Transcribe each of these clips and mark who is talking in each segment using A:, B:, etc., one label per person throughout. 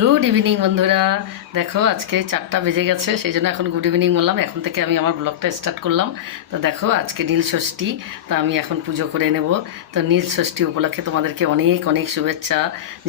A: good evening বন্ধুরা দেখো আজকে চারটা বেজে গেছে সেই জন্য এখন গুড ইভিনিং বললাম এখন থেকে আমি আমার ব্লগটা স্টার্ট করলাম তো দেখো আজকে নীল ষষ্ঠী তো আমি এখন পুজো করে নেব তো নীল ষষ্ঠী উপলক্ষে তোমাদেরকে অনেক অনেক শুভেচ্ছা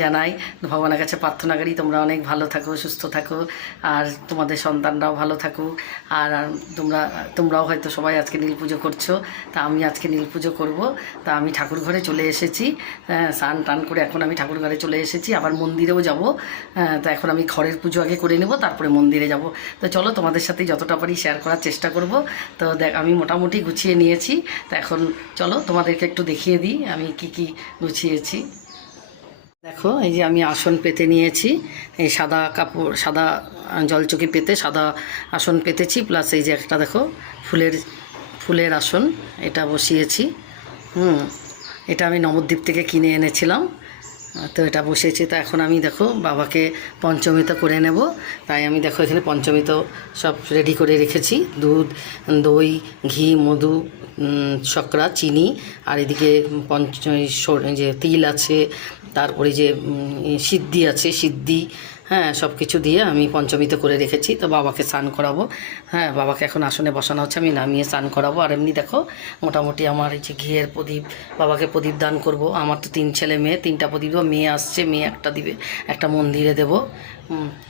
A: জানাই ভগবানের কাছে প্রার্থনা করি তোমরা অনেক ভালো থাকো সুস্থ থাকো আর তোমাদের সন্তানরাও ভালো থাকুক আর তোমরা তোমরাও হয়তো সবাই আজকে নীল পুজো করছো তা আমি আজকে নীল পুজো করব তা আমি ঠাকুর ঘরে চলে এসেছি হ্যাঁ স্নান টান করে এখন আমি ঠাকুর ঘরে চলে এসেছি আবার মন্দিরেও যাব হ্যাঁ, তা এখন আমি ঘরের পুজো আগে করে নেব তারপরে মন্দিরে যাব তো চলো তোমাদের সাথে যতটা পারি শেয়ার করার চেষ্টা করব তো দেখ আমি মোটামুটি গুছিয়ে নিয়েছি তো এখন চলো তোমাদেরকে একটু দেখিয়ে দিই আমি কি কি গুছিয়েছি দেখো এই যে আমি আসন পেতে নিয়েছি এই সাদা কাপড় সাদা জলচকি পেতে সাদা আসন পেতেছি প্লাস এই যে একটা দেখো ফুলের ফুলের আসন এটা বসিয়েছি হুম এটা আমি নবদ্বীপ থেকে কিনে এনেছিলাম তো এটা বসেছি তো এখন আমি দেখো বাবাকে পঞ্চমিত করে নেব তাই আমি দেখো এখানে পঞ্চমিত সব রেডি করে রেখেছি দুধ দই ঘি মধু শকরা চিনি আর এদিকে পঞ্চ যে তিল আছে তারপরে যে সিদ্ধি আছে সিদ্ধি হ্যাঁ সব কিছু দিয়ে আমি পঞ্চমীতে করে রেখেছি তো বাবাকে স্নান করাবো হ্যাঁ বাবাকে এখন আসনে বসানো হচ্ছে আমি নামিয়ে স্নান করাবো আর এমনি দেখো মোটামুটি আমার এই যে ঘিয়ের প্রদীপ বাবাকে প্রদীপ দান করব আমার তো তিন ছেলে মেয়ে তিনটা প্রদীপ দেবো মেয়ে আসছে মেয়ে একটা দিবে একটা মন্দিরে দেব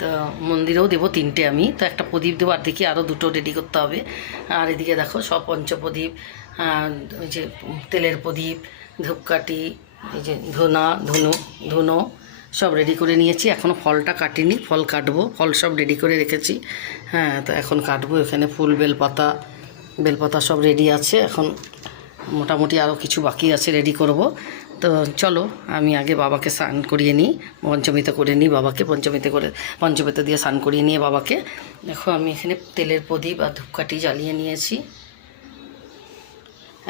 A: তো মন্দিরেও দেবো তিনটে আমি তো একটা প্রদীপ দেবো আর দেখি আরও দুটো রেডি করতে হবে আর এদিকে দেখো সব পঞ্চপ্রদীপ ওই যে তেলের প্রদীপ ধূপকাঠি এই যে ধুনা ধুনু ধুনো সব রেডি করে নিয়েছি এখনও ফলটা কাটিনি ফল কাটবো ফল সব রেডি করে রেখেছি হ্যাঁ তো এখন কাটবো এখানে ফুল বেলপাতা বেলপাতা সব রেডি আছে এখন মোটামুটি আরও কিছু বাকি আছে রেডি করব তো চলো আমি আগে বাবাকে স্নান করিয়ে নিই পঞ্চমীতে করে নিই বাবাকে পঞ্চমীতে করে পঞ্চমীতে দিয়ে স্নান করিয়ে নিয়ে বাবাকে দেখো আমি এখানে তেলের প্রদীপ আর ধূপকাঠি জ্বালিয়ে নিয়েছি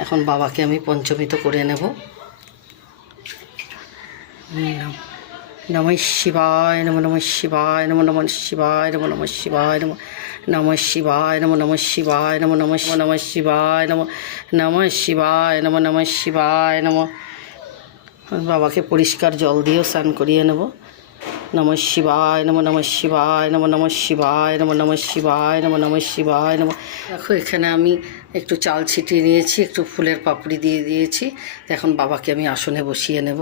A: এখন বাবাকে আমি পঞ্চমিত করে নেব নিলাম নম শিবায় নম নম শিবায় নম নম শিবায় নম নম শিবায় নম নম শিবায় নম নম শিবায় নম নম নম শিবায় নম নম শিবায় নম নম শিবায় নম বাবাকে পরিষ্কার জল দিয়েও স্নান করিয়ে নেব নম শিবায় নম নম শিবায় নম নম শিবায় নম নম শিবায় নম নম শিবায় নম দেখো এখানে আমি একটু চাল ছিটিয়ে নিয়েছি একটু ফুলের পাপড়ি দিয়ে দিয়েছি এখন বাবাকে আমি আসনে বসিয়ে নেব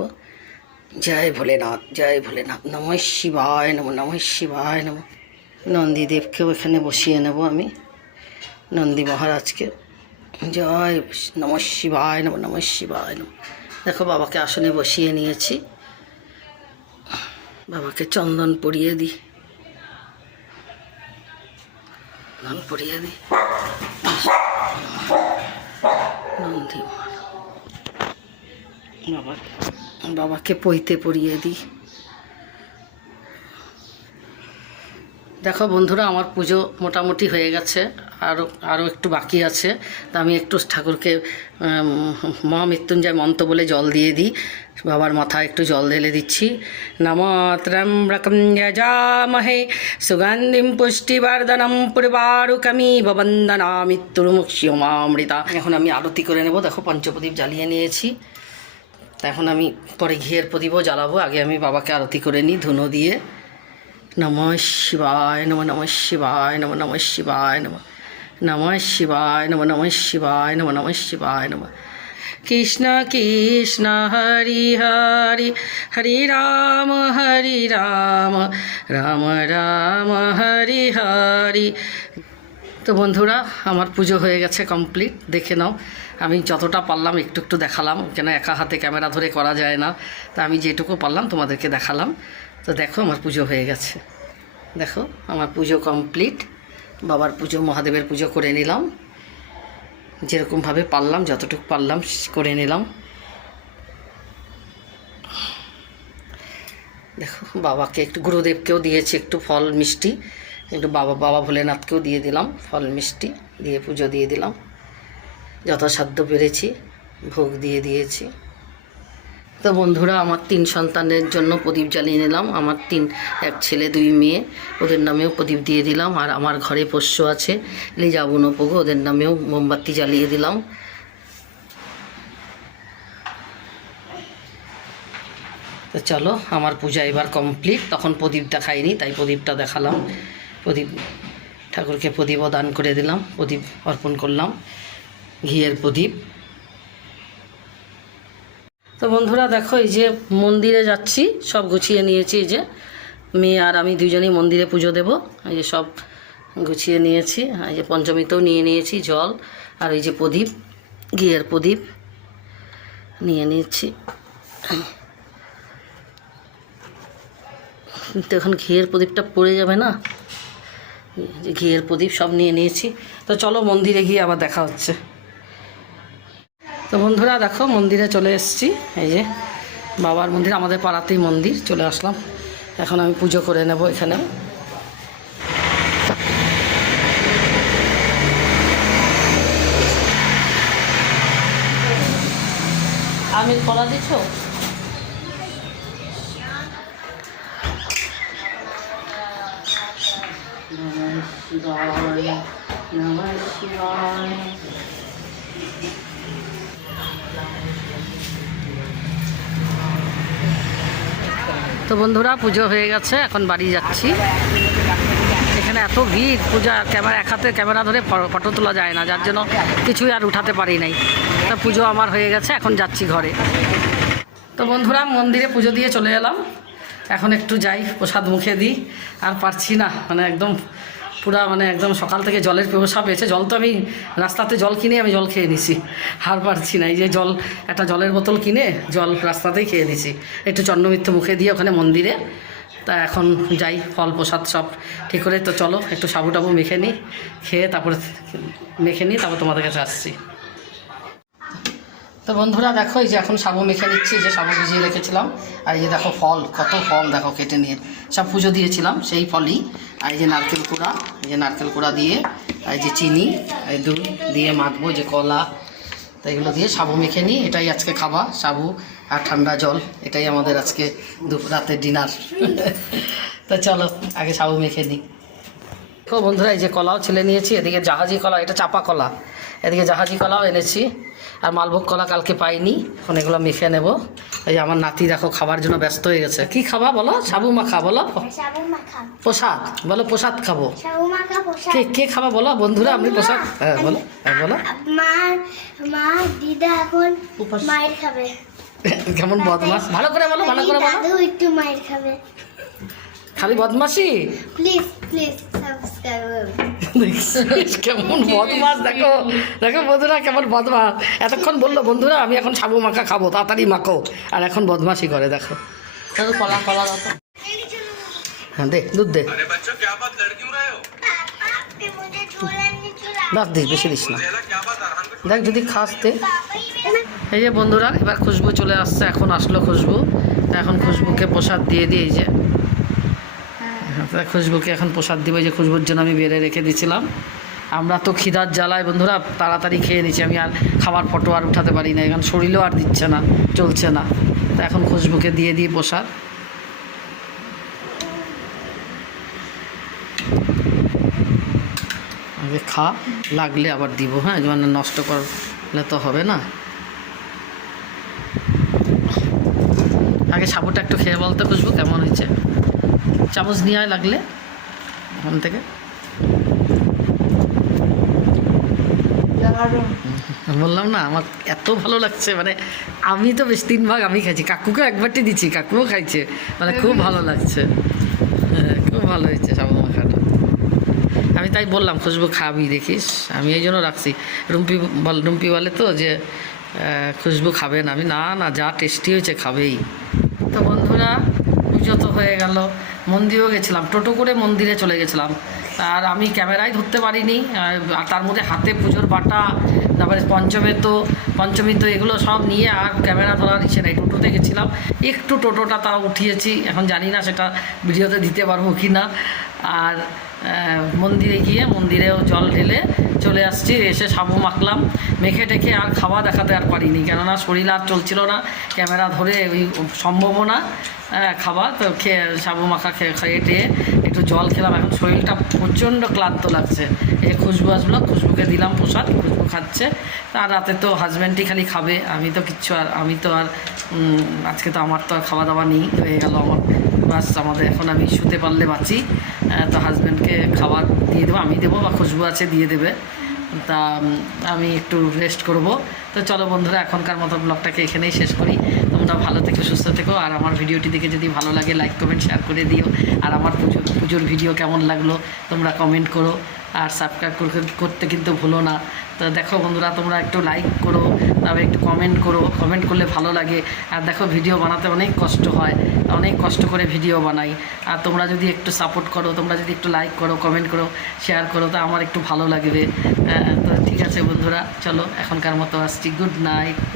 A: জয় ভোলেনাথ জয় ভোলেনাথ নম শিবায় নম নম শিবায় নম নন্দীদেবকেও এখানে বসিয়ে নেব আমি নন্দী মহারাজকে জয় নম শিবায় নম নম শিবায় নম দেখো বাবাকে আসনে বসিয়ে নিয়েছি বাবাকে চন্দন পরিয়ে দিই চন্দন পরিয়ে দিই নন্দী বাবা বাবাকে পইতে পরিয়ে দিই দেখো বন্ধুরা আমার পুজো মোটামুটি হয়ে গেছে আরও আরও একটু বাকি আছে তা আমি একটু ঠাকুরকে মহামৃত্যুঞ্জয় মন্ত্র বলে জল দিয়ে দিই বাবার মাথায় একটু জল ঢেলে দিচ্ছি নমত্রমহে সুগন্ধিম পুষ্টিবর্ধনম পূর্বারুকমিব ববন্দনা মৃত্যুর মুক্ষিমামৃতা এখন আমি আরতি করে নেব দেখো পঞ্চপ্রদীপ জ্বালিয়ে নিয়েছি এখন আমি পরে ঘিয়ের প্রদীপও জ্বালাবো আগে আমি বাবাকে আরতি করে নিই ধুনো দিয়ে নম শিবায় নম নম শিবায় নম নম শিবায় নম নম শিবায় নম নম শিবায় নম নম শিবায় নম কৃষ্ণ কৃষ্ণ হরি হরি হরি রাম হরি রাম রাম রাম হরি হরি তো বন্ধুরা আমার পুজো হয়ে গেছে কমপ্লিট দেখে নাও আমি যতটা পারলাম একটু একটু দেখালাম কেন একা হাতে ক্যামেরা ধরে করা যায় না তা আমি যেটুকু পারলাম তোমাদেরকে দেখালাম তো দেখো আমার পুজো হয়ে গেছে দেখো আমার পুজো কমপ্লিট বাবার পুজো মহাদেবের পুজো করে নিলাম যেরকমভাবে পারলাম যতটুকু পারলাম করে নিলাম দেখো বাবাকে একটু গুরুদেবকেও দিয়েছি একটু ফল মিষ্টি একটু বাবা বাবা ভোলেনাথকেও দিয়ে দিলাম ফল মিষ্টি দিয়ে পুজো দিয়ে দিলাম যথাসাধ্য পেরেছি ভোগ দিয়ে দিয়েছি তো বন্ধুরা আমার তিন সন্তানের জন্য প্রদীপ জ্বালিয়ে নিলাম আমার তিন এক ছেলে দুই মেয়ে ওদের নামেও প্রদীপ দিয়ে দিলাম আর আমার ঘরে পোষ্য আছে লিজা বুনোপোগো ওদের নামেও মোমবাতি জ্বালিয়ে দিলাম তো চলো আমার পূজা এবার কমপ্লিট তখন প্রদীপ খাইনি তাই প্রদীপটা দেখালাম প্রদীপ ঠাকুরকে প্রদীপও দান করে দিলাম প্রদীপ অর্পণ করলাম ঘিয়ের প্রদীপ তো বন্ধুরা দেখো এই যে মন্দিরে যাচ্ছি সব গুছিয়ে নিয়েছি এই যে মেয়ে আর আমি দুজনেই মন্দিরে পুজো দেব এই যে সব গুছিয়ে নিয়েছি এই যে পঞ্চমীতেও নিয়ে নিয়েছি জল আর এই যে প্রদীপ ঘিয়ের প্রদীপ নিয়ে নিয়েছি তো এখন ঘিয়ের প্রদীপটা পড়ে যাবে না ঘিয়ের প্রদীপ সব নিয়ে নিয়েছি তো চলো মন্দিরে গিয়ে আবার দেখা হচ্ছে তো বন্ধুরা দেখো মন্দিরে চলে এসেছি এই যে বাবার মন্দির আমাদের পাড়াতেই মন্দির চলে আসলাম এখন আমি পুজো করে নেব এখানে আমির কলা দিছো তো বন্ধুরা পুজো হয়ে গেছে এখন বাড়ি যাচ্ছি এখানে এত ভিড় পূজা ক্যামেরা এক হাতে ক্যামেরা ধরে ফটো তোলা যায় না যার জন্য কিছুই আর উঠাতে পারি নাই তা পুজো আমার হয়ে গেছে এখন যাচ্ছি ঘরে তো বন্ধুরা মন্দিরে পুজো দিয়ে চলে এলাম এখন একটু যাই প্রসাদ মুখে দিই আর পারছি না মানে একদম পুরো মানে একদম সকাল থেকে জলের ব্যবসা পেয়েছে জল তো আমি রাস্তাতে জল কিনে আমি জল খেয়ে নিছি হার পারছি না এই যে জল একটা জলের বোতল কিনে জল রাস্তাতেই খেয়ে নিছি একটু চন্দ্রমিত্র মুখে দিয়ে ওখানে মন্দিরে তা এখন যাই ফল প্রসাদ সব ঠিক করে তো চলো একটু সাবু টাবু মেখে নিই খেয়ে তারপরে মেখে নিই তারপর তোমাদের কাছে আসছি তো বন্ধুরা দেখো এই যে এখন সাবু মেখে নিচ্ছি যে সাবু ভিজিয়ে রেখেছিলাম আর এই যে দেখো ফল কত ফল দেখো কেটে নিয়ে সব পুজো দিয়েছিলাম সেই ফলই আর এই যে নারকেল কুড়া এই যে নারকেল কুড়া দিয়ে আর এই যে চিনি এই দুধ দিয়ে মাখবো যে কলা তো এগুলো দিয়ে সাবু মেখে নিই এটাই আজকে খাবা সাবু আর ঠান্ডা জল এটাই আমাদের আজকে দুপুর রাতের ডিনার তো চলো আগে সাবু মেখে নিই তো বন্ধুরা এই যে কলাও ছেলে নিয়েছি এদিকে জাহাজি কলা এটা চাপা কলা এদিকে জাহাজি কলাও এনেছি আর মালভোগ কলা কালকে পাইনি এখন এগুলো মেখে নেবো এই যে আমার নাতি দেখো খাবার জন্য ব্যস্ত হয়ে গেছে কি খাবা বলো সাবু মাখা বলো প্রসাদ বলো প্রসাদ খাবো কে কে খাবা বলো বন্ধুরা আপনি প্রসাদ হ্যাঁ বলো হ্যাঁ বলো কেমন বদমাস ভালো করে বলো
B: ভালো করে বলো একটু মায়ের খাবে
A: খালি বদমাসি
B: প্লিজ প্লিজ
A: কেমন বদমাস দেখো দেখো বন্ধুরা কেমন বদমাস এতক্ষণ বললো বন্ধুরা আমি এখন সাবু মাখা খাবো তাড়াতাড়ি মাখো আর এখন বদমাসি করে দেখো কলা কলা हाँ দে दूध दे বাস দিস বেশি দিস না দেখ যদি খাস দে এই যে বন্ধুরা এবার খুশবু চলে আসছে এখন আসলো খুশবু এখন খুশবুকে প্রসাদ দিয়ে দিয়ে যে খুশবুকে এখন প্রসাদ দিব যে খুশবুর জন্য আমি বেড়ে রেখে দিয়েছিলাম আমরা তো খিদার জ্বালায় বন্ধুরা তাড়াতাড়ি খেয়ে নিচ্ছি আমি আর খাবার ফটো আর উঠাতে পারি না এখন শরীরও আর দিচ্ছে না চলছে না তো এখন খুশবুকে দিয়ে দিই প্রসাদ আগে খা লাগলে আবার দিব হ্যাঁ মানে নষ্ট করলে তো হবে না আগে সাবুটা একটু খেয়ে বলতে খুশবু কেমন হয়েছে চামচ নিয়ে লাগলে ওখান থেকে বললাম না আমার এত ভালো লাগছে মানে আমি তো বেশ তিন ভাগ আমি খাইছি কাকুকে একবারটি দিচ্ছি কাকুও খাইছে মানে খুব ভালো লাগছে হ্যাঁ খুব ভালো হয়েছে সাবু মাখাটা আমি তাই বললাম খুশবু খাবি দেখিস আমি এই জন্য রাখছি রুম্পি বল রুম্পি বলে তো যে খুশবু খাবে না আমি না না যা টেস্টি হয়েছে খাবেই তো বন্ধুরা পুজো তো হয়ে গেল মন্দিরেও গেছিলাম টোটো করে মন্দিরে চলে গেছিলাম আর আমি ক্যামেরাই ধরতে পারিনি আর তার মধ্যে হাতে পুজোর বাটা তারপরে পঞ্চমে তো পঞ্চমী তো এগুলো সব নিয়ে আর ক্যামেরা ধরার ইচ্ছে নাই টোটোতে গেছিলাম একটু টোটোটা তাও উঠিয়েছি এখন জানি না সেটা ভিডিওতে দিতে পারবো কি না আর মন্দিরে গিয়ে মন্দিরেও জল ঢেলে চলে আসছি এসে সাবু মাখলাম মেখে টেখে আর খাওয়া দেখাতে আর পারিনি কেননা শরীর আর চলছিল না ক্যামেরা ধরে ওই সম্ভব না হ্যাঁ, খাবার তো খেয়ে সাবু মাখা খেয়ে খেয়ে টেয়ে একটু জল খেলাম এখন শরীরটা প্রচণ্ড ক্লান্ত লাগছে এই যে খুশবু আসলো খুশবুকে দিলাম প্রসাদ খুশবু খাচ্ছে আর রাতে তো হাজব্যান্ডই খালি খাবে আমি তো কিচ্ছু আর আমি তো আর আজকে তো আমার তো আর খাওয়া দাওয়া নেই হয়ে গেল আমার বাস আমাদের এখন আমি শুতে পারলে বাঁচি তো হাজব্যান্ডকে খাবার দিয়ে দেবো আমি দেবো বা খুশবু আছে দিয়ে দেবে তা আমি একটু রেস্ট করব তো চলো বন্ধুরা এখনকার মতো ব্লগটাকে এখানেই শেষ করি তোমরা ভালো থেকো সুস্থ থেকো আর আমার ভিডিওটি দেখে যদি ভালো লাগে লাইক কমেন্ট শেয়ার করে দিও আর আমার পুজো পুজোর ভিডিও কেমন লাগলো তোমরা কমেন্ট করো আর সাবস্ক্রাইব করতে কিন্তু ভুলো না তো দেখো বন্ধুরা তোমরা একটু লাইক করো তবে একটু কমেন্ট করো কমেন্ট করলে ভালো লাগে আর দেখো ভিডিও বানাতে অনেক কষ্ট হয় অনেক কষ্ট করে ভিডিও বানাই আর তোমরা যদি একটু সাপোর্ট করো তোমরা যদি একটু লাইক করো কমেন্ট করো শেয়ার করো তো আমার একটু ভালো লাগবে তো ঠিক আছে বন্ধুরা চলো এখনকার মতো আসছি গুড নাইট